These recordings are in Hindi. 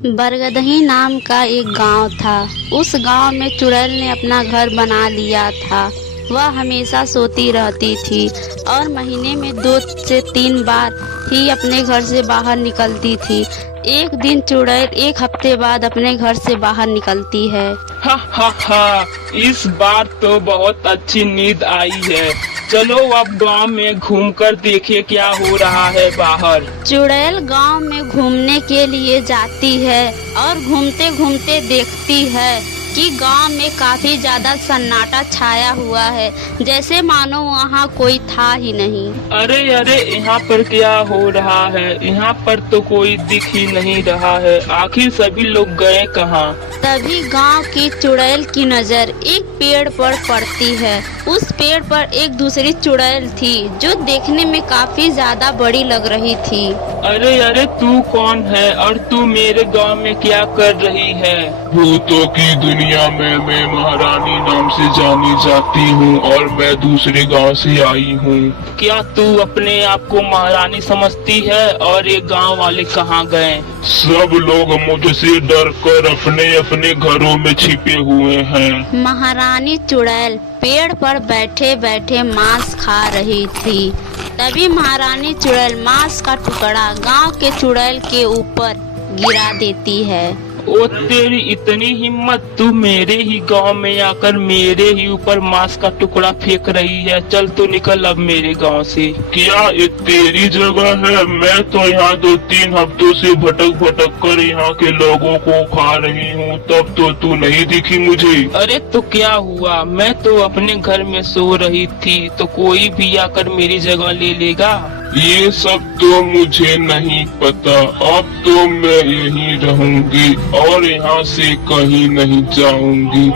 बरगदही नाम का एक गांव था। उस गांव में चुड़ैल ने अपना घर बना लिया था। वह हमेशा सोती रहती थी और महीने में 2 से 3 बार ही अपने घर से बाहर निकलती थी। एक दिन चुड़ैल 1 हफ्ते बाद अपने घर से बाहर निकलती है। हा हा हा, इस बार तो बहुत अच्छी नींद आई है। चलो अब गांव में घूमकर देखे क्या हो रहा है बाहर। चुड़ैल गांव में घूमने के लिए जाती है और घूमते घूमते देखती है कि गांव में काफी ज्यादा सन्नाटा छाया हुआ है, जैसे मानो वहां कोई था ही नहीं। अरे अरे, यहाँ पर क्या हो रहा है? यहाँ पर तो कोई दिख ही नहीं रहा है। आखिर सभी लोग गए कहाँ? तभी गांव की चुड़ैल की नजर एक पेड़ पर पड़ती है। उस पेड़ पर एक दूसरी चुड़ैल थी जो देखने में काफी ज्यादा बड़ी लग रही थी। अरे अरे, तू कौन है और तू मेरे गांव में क्या कर रही है? भूतों की दुनिया में मैं महारानी नाम से जानी जाती हूँ और मैं दूसरे गांव से आई हूँ। क्या तू अपने आप को महारानी समझती है? और ये गांव वाले कहाँ गए? सब लोग मुझसे डर कर अपने अपने घरों में छिपे हुए हैं। महारानी चुड़ैल पेड़ पर बैठे बैठे मांस खा रही थी। तभी महारानी चुड़ैल मांस का टुकड़ा गांव के चुड़ैल के ऊपर गिरा देती है। ओ तेरी इतनी हिम्मत, तू मेरे ही गांव में आकर मेरे ही ऊपर मांस का टुकड़ा फेंक रही है। चल तू निकल अब मेरे गांव से। क्या ये तेरी जगह है? मैं तो यहाँ 2-3 हफ्तों से भटक भटक कर यहाँ के लोगों को खा रही हूँ, तब तो तू नहीं दिखी मुझे। अरे तो क्या हुआ? मैं तो अपने घर में सो रही थी, तो कोई भी आकर मेरी जगह ले लेगा? ये सब तो मुझे नहीं पता। अब तो मैं यहीं रहूंगी और यहाँ से कहीं नहीं जाऊंगी।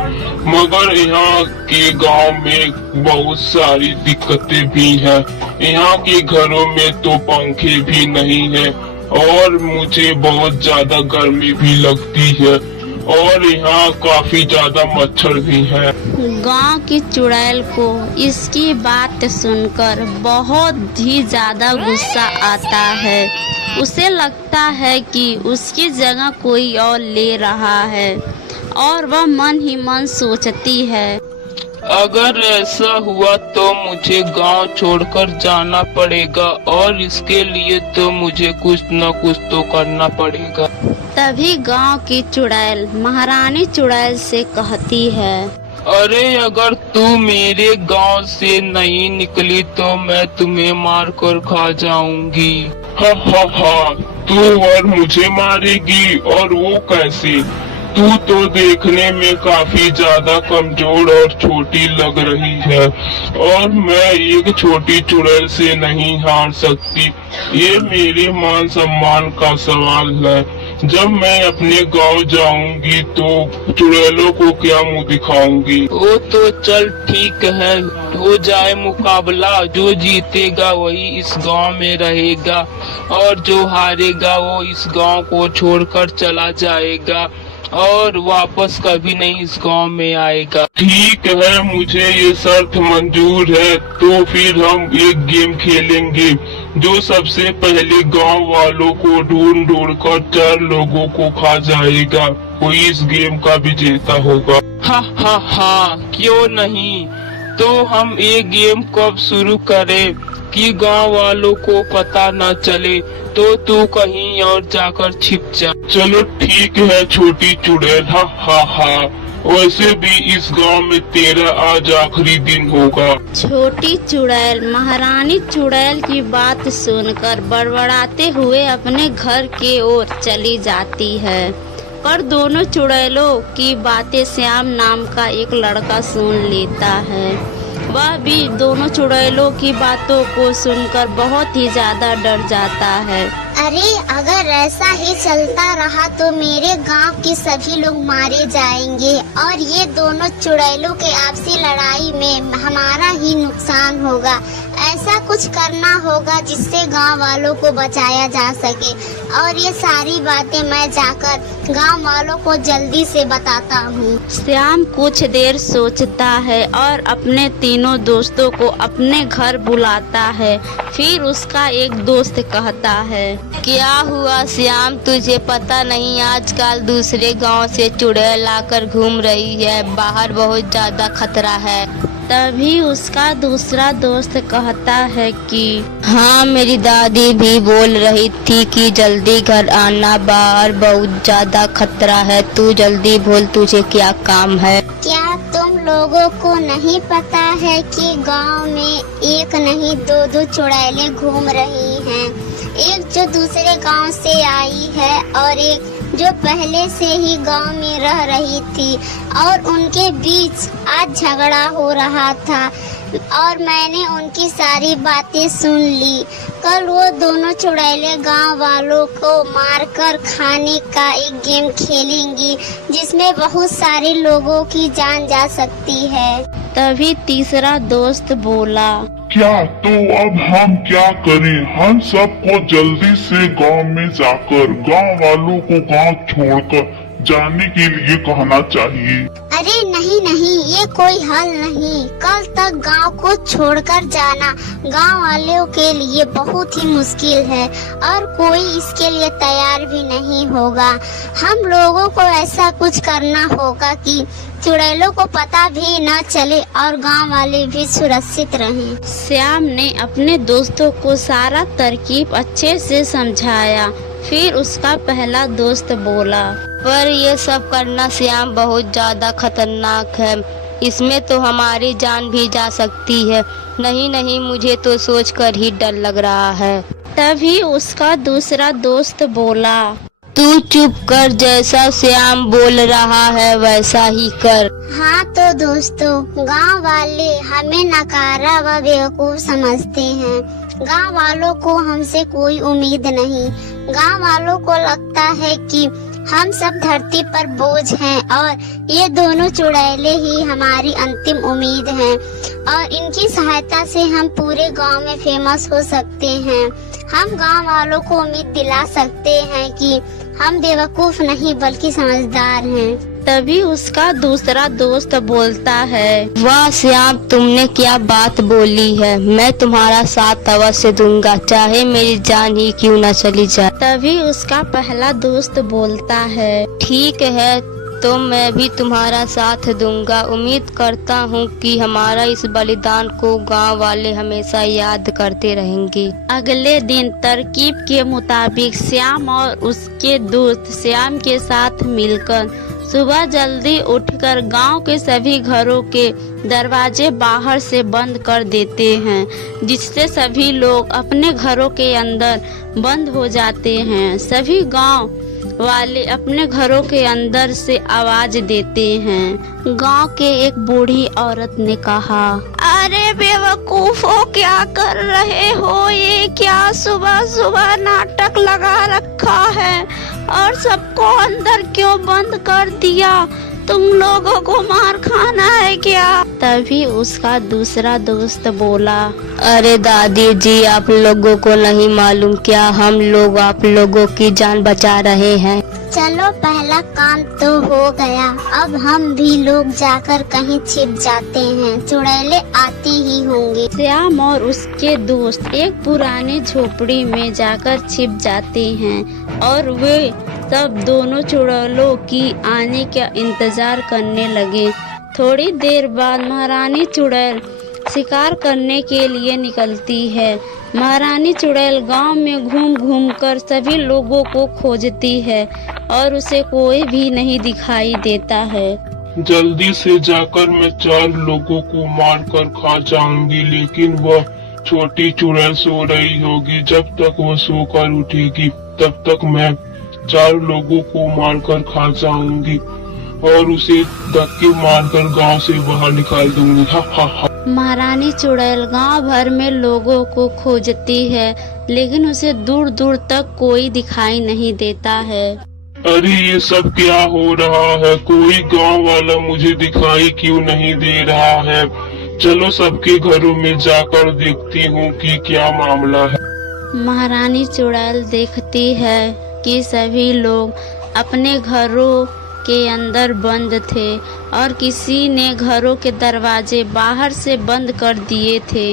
मगर यहाँ के गांव में बहुत सारी दिक्कतें भी हैं। यहाँ के घरों में तो पंखे भी नहीं है और मुझे बहुत ज्यादा गर्मी भी लगती है और यहाँ काफी ज्यादा मच्छर भी है। गांव की चुड़ैल को इसकी बात सुनकर बहुत ही ज्यादा गुस्सा आता है। उसे लगता है कि उसकी जगह कोई और ले रहा है और वह मन ही मन सोचती है, अगर ऐसा हुआ तो मुझे गांव छोड़कर जाना पड़ेगा और इसके लिए तो मुझे कुछ न कुछ तो करना पड़ेगा। तभी गांव की चुड़ैल महारानी चुड़ैल से कहती है, अरे अगर तू मेरे गांव से नहीं निकली तो मैं तुम्हें मार कर खा जाऊंगी। हा हा हा, तू और मुझे मारेगी? और वो कैसे? तू तो देखने में काफी ज्यादा कमजोर और छोटी लग रही है और मैं एक छोटी चुड़ैल से नहीं हार सकती। ये मेरे मान सम्मान का सवाल है। जब मैं अपने गांव जाऊंगी तो चुड़ैलों को क्या मुंह दिखाऊंगी? वो तो चल ठीक है, हो जाए मुकाबला। जो जीतेगा वही इस गांव में रहेगा और जो हारेगा वो इस गांव को छोड़कर चला जाएगा और वापस कभी नहीं इस गांव में आएगा। ठीक है, मुझे ये शर्त मंजूर है। तो फिर हम एक गेम खेलेंगे। जो सबसे पहले गांव वालों को ढूंढ ढूंढ कर 4 लोगों को खा जाएगा, कोई इस गेम का विजेता होगा। हा हा हा, क्यों नहीं? तो हम ये गेम कब शुरू करें कि गांव वालों को पता न चले? तो तू कहीं और जाकर छिप जा। चलो ठीक है छोटी चुड़ैल, हा हा हा। वैसे भी इस गांव में तेरा आज आखिरी दिन होगा। छोटी चुड़ैल महारानी चुड़ैल की बात सुनकर बड़बड़ाते हुए अपने घर के ओर चली जाती है। पर दोनों चुड़ैलों की बातें श्याम नाम का एक लड़का सुन लेता है। वह भी दोनों चुड़ैलों की बातों को सुनकर बहुत ही ज्यादा डर जाता है। अरे अगर ऐसा ही चलता रहा तो मेरे गांव के सभी लोग मारे जाएंगे और ये दोनों चुड़ैलों के आपसी लड़ाई में हमारा ही नुकसान होगा। ऐसा कुछ करना होगा जिससे गांव वालों को बचाया जा सके, और ये सारी बातें मैं जाकर गांव वालों को जल्दी से बताता हूँ। श्याम कुछ देर सोचता है और अपने तीनों दोस्तों को अपने घर बुलाता है। फिर उसका एक दोस्त कहता है, क्या हुआ श्याम, तुझे पता नहीं आजकल दूसरे गांव से चुड़ैल आकर घूम रही है, बाहर बहुत ज्यादा खतरा है। तभी उसका दूसरा दोस्त कहता है कि हाँ, मेरी दादी भी बोल रही थी कि जल्दी घर आना, बाहर बहुत ज्यादा खतरा है। तू जल्दी बोल, तुझे क्या काम है? क्या तुम लोगों को नहीं पता है कि गांव में एक नहीं दो चुड़ैलें घूम रही हैं? एक जो दूसरे गांव से आई है और एक जो पहले से ही गांव में रह रही थी, और उनके बीच आज झगड़ा हो रहा था और मैंने उनकी सारी बातें सुन ली। कल वो दोनों चुड़ैलें गांव वालों को मारकर खाने का एक गेम खेलेंगी जिसमें बहुत सारे लोगों की जान जा सकती है। तभी तीसरा दोस्त बोला, क्या तो अब हम क्या करें? हम सबको जल्दी से गांव में जाकर गांव वालों को गांव छोड़कर जाने के लिए कहना चाहिए। अरे नहीं नहीं, ये कोई हल नहीं। कल तक गांव को छोड़कर जाना गांव वालों के लिए बहुत ही मुश्किल है और कोई इसके लिए तैयार भी नहीं होगा। हम लोगों को ऐसा कुछ करना होगा कि चुड़ैलों को पता भी न चले और गांव वाले भी सुरक्षित रहें। श्याम ने अपने दोस्तों को सारा तरकीब अच्छे से समझाया। फिर उसका पहला दोस्त बोला, पर ये सब करना श्याम बहुत ज्यादा खतरनाक है, इसमें तो हमारी जान भी जा सकती है। नहीं नहीं, मुझे तो सोचकर ही डर लग रहा है। तभी उसका दूसरा दोस्त बोला, तू चुप कर, जैसा श्याम बोल रहा है वैसा ही कर। हाँ तो दोस्तों, गांव वाले हमें नकारा व बेवकूफ समझते हैं। गांव वालों को हमसे कोई उम्मीद नहीं। गांव वालों को लगता है कि हम सब धरती पर बोझ हैं और ये दोनों चुड़ैलें ही हमारी अंतिम उम्मीद हैं और इनकी सहायता से हम पूरे गांव में फेमस हो सकते हैं। हम गांव वालों को उम्मीद दिला सकते हैं कि हम बेवकूफ नहीं बल्कि समझदार हैं। तभी उसका दूसरा दोस्त बोलता है, वाह श्याम, तुमने क्या बात बोली है। मैं तुम्हारा साथ अवश्य दूंगा, चाहे मेरी जान ही क्यों न चली जाए। तभी उसका पहला दोस्त बोलता है, ठीक है, तो मैं भी तुम्हारा साथ दूंगा। उम्मीद करता हूँ कि हमारा इस बलिदान को गांव वाले हमेशा याद करते रहेंगे। अगले दिन तरकीब के मुताबिक श्याम और उसके दोस्त श्याम के साथ मिलकर सुबह जल्दी उठकर गांव के सभी घरों के दरवाजे बाहर से बंद कर देते हैं, जिससे सभी लोग अपने घरों के अंदर बंद हो जाते हैं। सभी गांव वाले अपने घरों के अंदर से आवाज देते हैं। गांव के एक बूढ़ी औरत ने कहा, अरे बेवकूफों, क्या कर रहे हो? ये क्या सुबह सुबह नाटक लगा रखा है और सबको अंदर क्यों बंद कर दिया? तुम लोगों को मार खाना है क्या? तभी उसका दूसरा दोस्त बोला, अरे दादी जी, आप लोगों को नहीं मालूम क्या हम लोग आप लोगों की जान बचा रहे हैं। चलो, पहला काम तो हो गया। अब हम भी लोग जाकर कहीं छिप जाते हैं, चुड़ैलें आती ही होंगी। श्याम और उसके दोस्त एक पुरानी झोपड़ी में जाकर छिप जाते हैं और वे सब दोनों चुड़ैलों की आने का इंतजार करने लगे। थोड़ी देर बाद महारानी चुड़ैल शिकार करने के लिए निकलती है। महारानी चुड़ैल गांव में घूम घूम कर सभी लोगों को खोजती है और उसे कोई भी नहीं दिखाई देता है। जल्दी से जाकर मैं 4 लोगों को मार कर खा जाऊंगी, लेकिन वह छोटी चुड़ैल सो रही होगी। जब तक वह सोकर उठेगी तब तक मैं 4 लोगों को मारकर खा जाऊंगी और उसे धक्के मारकर गांव से बाहर निकाल दूंगी। हा हा हा। महारानी चुड़ैल गांव भर में लोगों को खोजती है, लेकिन उसे दूर दूर तक कोई दिखाई नहीं देता है। अरे ये सब क्या हो रहा है? कोई गांव वाला मुझे दिखाई क्यों नहीं दे रहा है? चलो सबके घरों में जाकर देखती हूँ कि क्या मामला है। महारानी चुड़ैल देखती है कि सभी लोग अपने घरों के अंदर बंद थे और किसी ने घरों के दरवाजे बाहर से बंद कर दिए थे।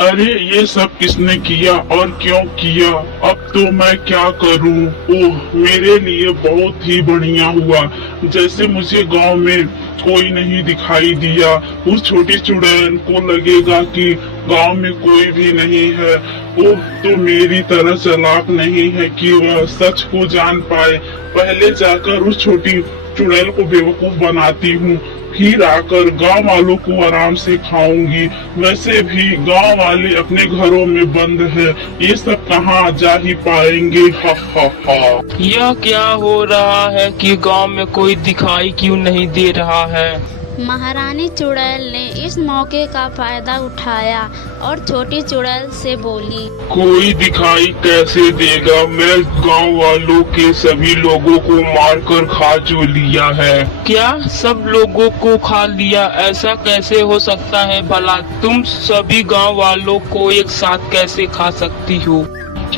अरे ये सब किसने किया और क्यों किया? अब तो मैं क्या करूं? ओह, मेरे लिए बहुत ही बढ़िया हुआ जैसे मुझे गांव में कोई नहीं दिखाई दिया। उस छोटी चुड़ैल को लगेगा कि गांव में कोई भी नहीं है। ओह, तो मेरी तरह चालाक नहीं है कि वह सच को जान पाए। पहले जाकर उस छोटी चुड़ैल को बेवकूफ बनाती हूँ, फिर आकर गांव वालों को आराम से खाऊंगी। वैसे भी गांव वाले अपने घरों में बंद है, ये सब कहाँ जा ही पाएंगे। हा हा हा। यह क्या हो रहा है कि गांव में कोई दिखाई क्यों नहीं दे रहा है? महारानी चुड़ैल ने इस मौके का फायदा उठाया और छोटी चुड़ैल से बोली, कोई दिखाई कैसे देगा? मैं गांव वालों के सभी लोगों को मारकर खा जो लिया है। क्या सब लोगों को खा लिया? ऐसा कैसे हो सकता है भला? तुम सभी गांव वालों को एक साथ कैसे खा सकती हो?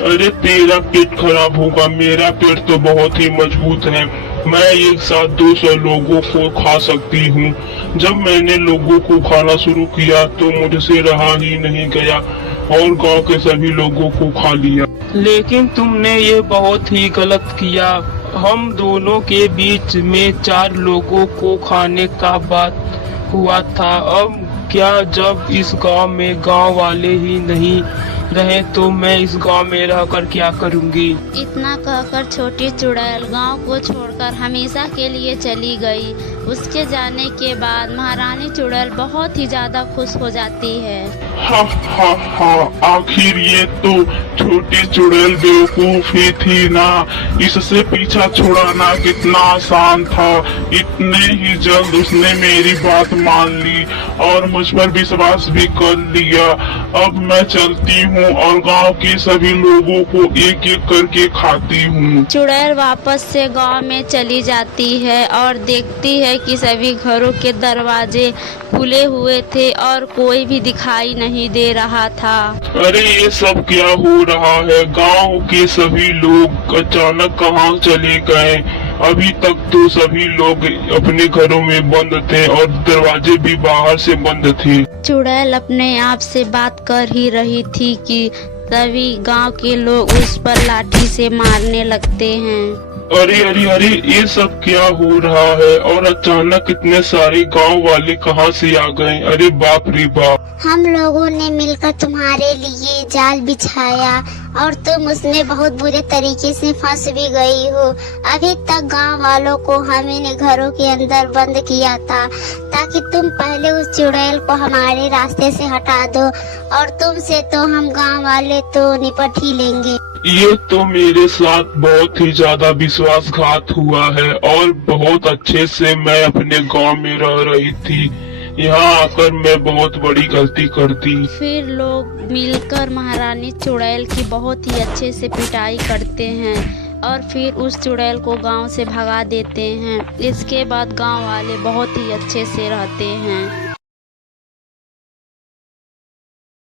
अरे तेरा पेट खराब होगा, मेरा पेट तो बहुत ही मजबूत है। मैं एक साथ 200 लोगों को खा सकती हूँ। जब मैंने लोगों को खाना शुरू किया तो मुझसे रहा ही नहीं गया और गांव के सभी लोगों को खा लिया। लेकिन तुमने ये बहुत ही गलत किया। हम दोनों के बीच में 4 लोगों को खाने का बात हुआ था। अब क्या जब इस गांव में गांव वाले ही नहीं रहे तो मैं इस गांव में रहकर क्या करूंगी? इतना कहकर छोटी चुड़ैल गांव को छोड़कर हमेशा के लिए चली गई। उसके जाने के बाद महारानी चुड़ैल बहुत ही ज्यादा खुश हो जाती है। हा हा हा, आखिर ये तो छोटी चुड़ैल बेवकूफ ही थी ना। इससे पीछा छुड़ाना कितना आसान था। इतने ही जल्द उसने मेरी बात मान ली और मुझ पर विश्वास भी कर लिया। अब मैं चलती हूँ और गांव के सभी लोगों को एक एक करके खाती हूँ। चुड़ैल वापस से गांव में चली जाती है और देखती है कि सभी घरों के दरवाजे खुले हुए थे और कोई भी दिखाई नहीं दे रहा था। अरे ये सब क्या हो रहा है? गांव के सभी लोग अचानक कहाँ चले गए? अभी तक तो सभी लोग अपने घरों में बंद थे और दरवाजे भी बाहर से बंद थे। चुड़ैल अपने आप से बात कर ही रही थी कि सभी गांव के लोग उस पर लाठी से मारने लगते हैं। अरे अरे अरे, ये सब क्या हो रहा है? और अचानक इतने सारे गांव वाले कहाँ से आ गए? अरे बाप रे बाप। हम लोगों ने मिलकर तुम्हारे लिए जाल बिछाया और तुम उसमें बहुत बुरे तरीके से फंस भी गई हो। अभी तक गांव वालों को हमने घरों के अंदर बंद किया था ताकि तुम पहले उस चुड़ैल को हमारे रास्ते से हटा दो और तुमसे तो हम गांव वाले तो निपट ही लेंगे। ये तो मेरे साथ बहुत ही ज्यादा विश्वासघात हुआ है और बहुत अच्छे से मैं अपने गांव में रह रही थी। यहाँ आकर मैं बहुत बड़ी गलती कर दी। फिर लोग मिलकर महारानी चुड़ैल की बहुत ही अच्छे से पिटाई करते हैं और फिर उस चुड़ैल को गांव से भगा देते हैं। इसके बाद गांव वाले बहुत ही अच्छे से रहते हैं।